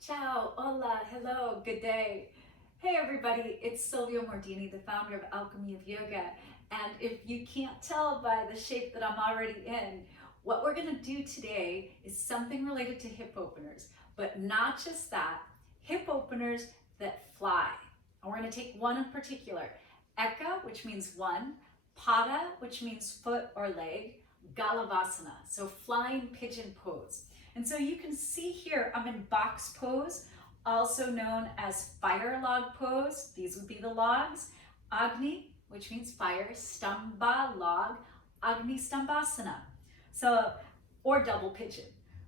Ciao, hola, hello, good day. Hey everybody, it's Silvia Mordini, the founder of Alchemy of Yoga. And if you can't tell by the shape that I'm already in, what we're gonna do today is something related to hip openers, but not just that, hip openers that fly. And we're gonna take one in particular, Eka, which means one, Pada, which means foot or leg, Galavasana, so flying pigeon pose. And so you can see here, I'm in box pose, also known as fire log pose. These would be the logs. Agni, which means fire, Stamba log, Agni Stambasana. So, or double pigeon.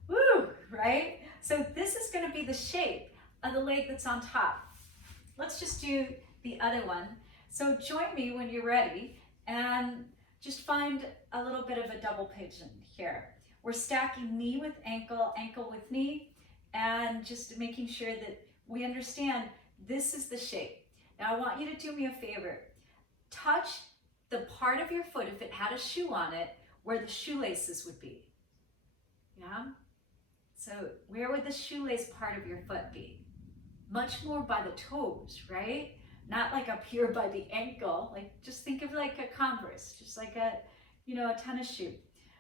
Woo, right? So this is going to be the shape of the leg that's on top. Let's just do the other one. So join me when you're ready and just find a little bit of a double pigeon here. We're stacking knee with ankle, ankle with knee, and just making sure that we understand this is the shape. Now I want you to do me a favor. Touch the part of your foot, if it had a shoe on it, where the shoelaces would be. Yeah? So where would the shoelace part of your foot be? Much more by the toes, right? Not like up here by the ankle. Like just think of like a Converse, just like a tennis shoe.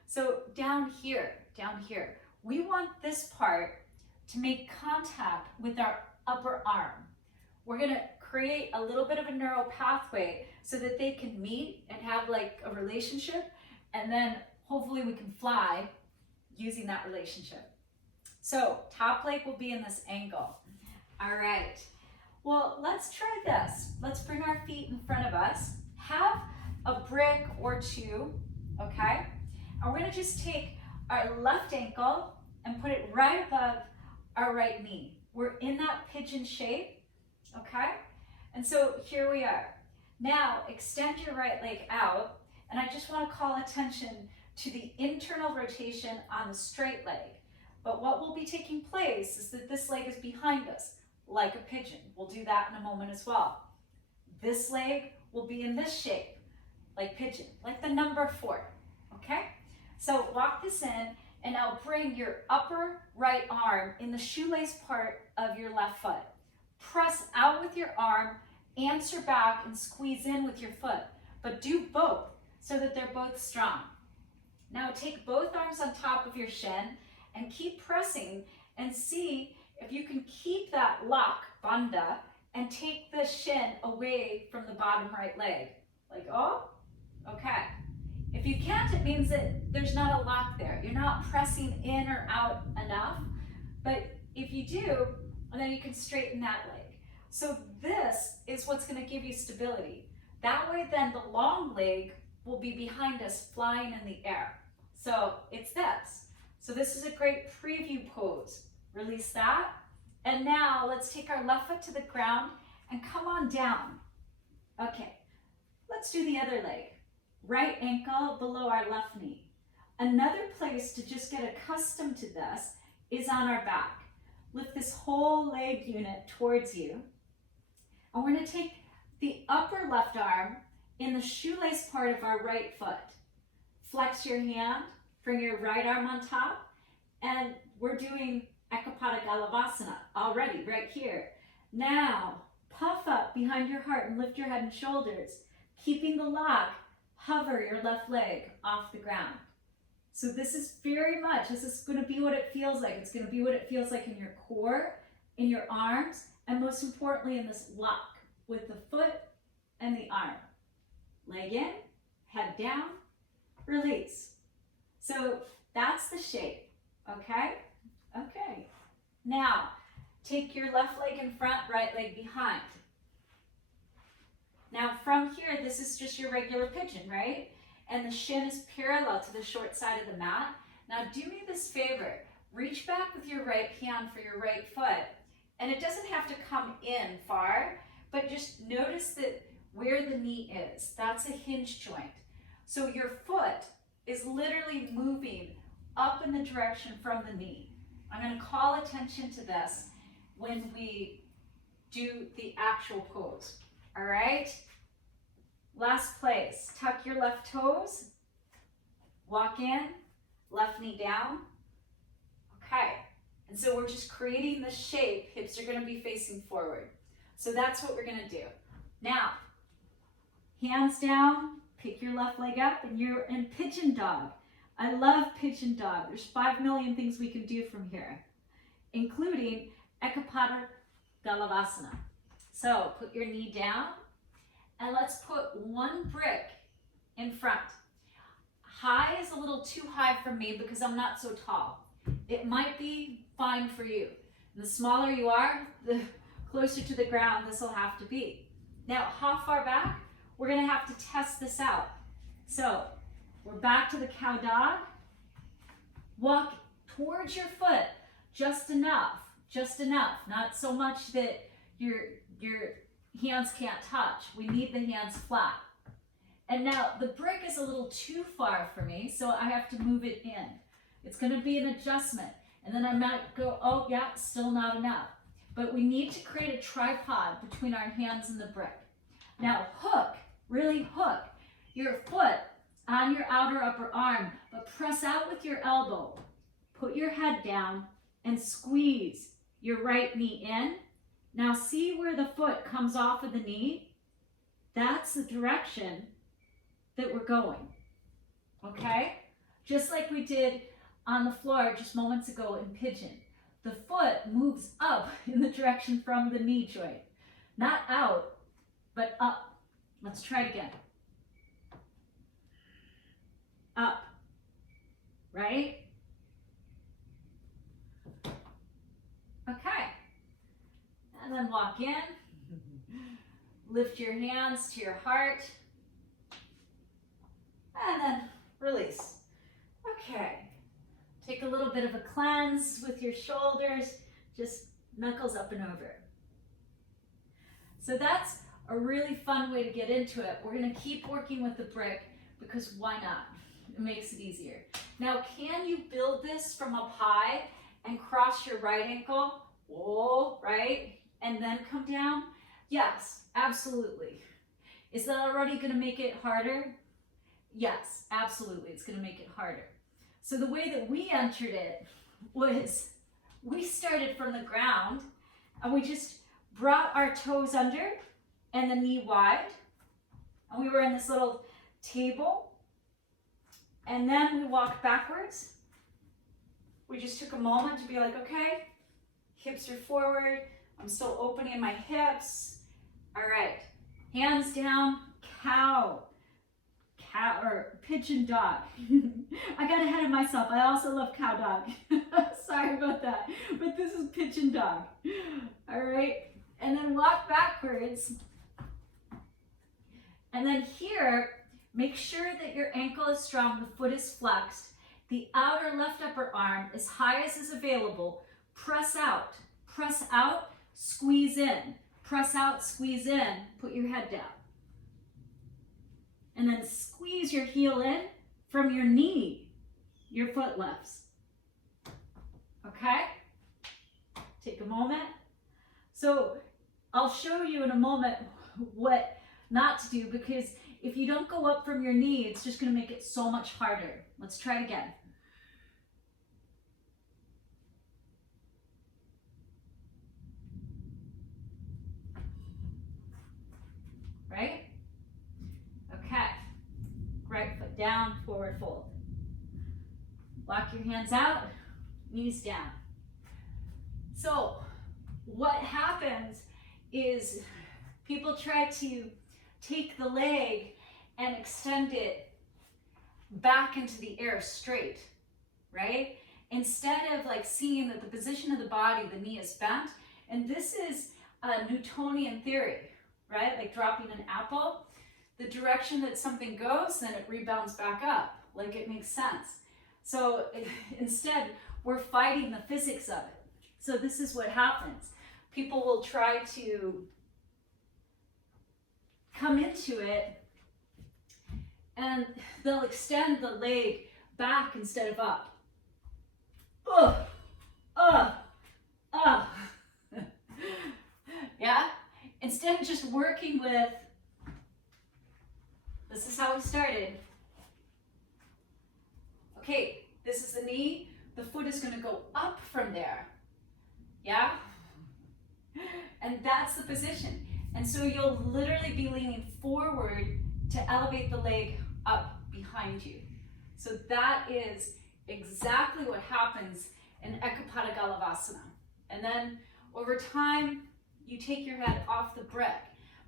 So down here, we want this part to make contact with our upper arm. We're gonna create a little bit of a neural pathway so that they can meet and have like a relationship, and then hopefully we can fly using that relationship. So top leg will be in this angle. All right, well, let's try this. Let's bring our feet in front of us, have a brick or two, okay? And we're gonna just take our left ankle and put it right above our right knee. We're in that pigeon shape, okay? And so here we are. Now extend your right leg out, and I just wanna call attention to the internal rotation on the straight leg. But what will be taking place is that this leg is behind us, like a pigeon. We'll do that in a moment as well. This leg will be in this shape, like pigeon, like the number 4, okay? So walk this in, and now bring your upper right arm in the shoelace part of your left foot. Press out with your arm, answer back, and squeeze in with your foot. But do both so that they're both strong. Now take both arms on top of your shin and keep pressing and see if you can keep that lock, bandha, and take the shin away from the bottom right leg. Like, oh, okay. If you can't, it means that there's not a lock there. You're not pressing in or out enough. But if you do, then you can straighten that leg. So this is what's going to give you stability. That way then the long leg will be behind us flying in the air. So it's this. So this is a great preview pose. Release that. And now let's take our left foot to the ground and come on down. Okay, let's do the other leg. Right ankle below our left knee. Another place to just get accustomed to this is on our back. Lift this whole leg unit towards you. And we're going to take the upper left arm in the shoelace part of our right foot. Flex your hand, bring your right arm on top, and we're doing Ekapada Galavasana already right here. Now, puff up behind your heart and lift your head and shoulders. Keeping the lock, hover your left leg off the ground. So this is this is going to be what it feels like. It's going to be what it feels like in your core, in your arms, and most importantly in this lock with the foot and the arm. Leg in, head down, release. So that's the shape, okay? Okay. Now, take your left leg in front, right leg behind. Now from here, this is just your regular pigeon, right? And the shin is parallel to the short side of the mat. Now do me this favor. Reach back with your right hand for your right foot. And it doesn't have to come in far, but just notice that where the knee is, that's a hinge joint. So your foot is literally moving up in the direction from the knee. I'm going to call attention to this when we do the actual pose. All right? Last place. Tuck your left toes. Walk in. Left knee down. Okay. And so we're just creating the shape. Hips are gonna be facing forward. So that's what we're gonna do. Now, hands down, pick your left leg up, and you're in Pigeon Dog. I love Pigeon Dog. There's 5 million things we can do from here, including Ekapada Galavasana. So put your knee down, and let's put one brick in front. High is a little too high for me because I'm not so tall. It might be fine for you. And the smaller you are, the closer to the ground this will have to be. Now, how far back? We're gonna have to test this out. So, we're back to the cow dog. Walk towards your foot, just enough, not so much that your hands can't touch. We need the hands flat. And now the brick is a little too far for me, so I have to move it in. It's gonna be an adjustment. And then I might go, oh yeah, still not enough. But we need to create a tripod between our hands and the brick. Now hook, really hook your foot on your outer upper arm, but press out with your elbow. Put your head down and squeeze your right knee in. Now see where the foot comes off of the knee? That's the direction that we're going, okay? Just like we did on the floor just moments ago in Pigeon. The foot moves up in the direction from the knee joint. Not out, but up. Let's try it again. Up, right? Okay. And then walk in. Lift your hands to your heart. And then release. Okay. Take a little bit of a cleanse with your shoulders, just knuckles up and over. So that's a really fun way to get into it. We're gonna keep working with the brick because why not? It makes it easier. Now, can you build this from up high and cross your right ankle? Whoa, right? And then come down? Yes, absolutely. Is that already gonna make it harder? Yes, absolutely, it's gonna make it harder. So the way that we entered it was we started from the ground and we just brought our toes under and the knee wide. And we were in this little table. And then we walked backwards. We just took a moment to be like, okay, hips are forward. I'm still opening my hips. All right, hands down, cow or Pigeon Dog. I got ahead of myself. I also love cow dog. Sorry about that. But this is Pigeon Dog. All right. And then walk backwards. And then here, make sure that your ankle is strong, the foot is flexed. The outer left upper arm, as high as is available, press out, squeeze in. Press out, squeeze in, put your head down. And then squeeze your heel in from your knee, your foot lifts. Okay? Take a moment. So I'll show you in a moment what not to do, because if you don't go up from your knee, it's just going to make it so much harder. Let's try it again. Right? Okay. Right foot down, forward fold. Walk your hands out, knees down. So what happens is people try to take the leg and extend it back into the air straight, right? Instead of like seeing that the position of the body, the knee is bent, and this is a Newtonian theory, right? Like dropping an apple, the direction that something goes, then it rebounds back up, like it makes sense. So instead, we're fighting the physics of it. So this is what happens. People will try to come into it and they'll extend the leg back instead of up. Yeah? Instead of just working with, this is how we started. Okay, this is the knee. The foot is going to go up from there. Yeah? And that's the position. And so you'll literally be leaning forward to elevate the leg up behind you. So that is exactly what happens in Ekapada Galavasana. And then over time, you take your head off the brick.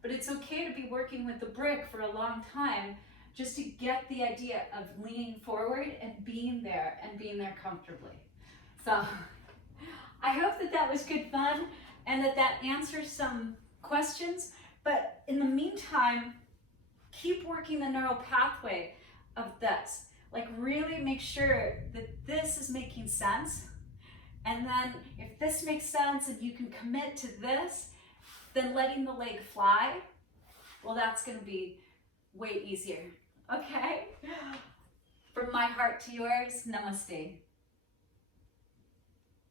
But it's okay to be working with the brick for a long time just to get the idea of leaning forward and being there comfortably. So I hope that that was good fun and that that answers some questions. But in the meantime, keep working the neural pathway of this. Like really make sure that this is making sense. And then if this makes sense and you can commit to this, then letting the leg fly, well, that's going to be way easier. Okay? From my heart to yours, namaste.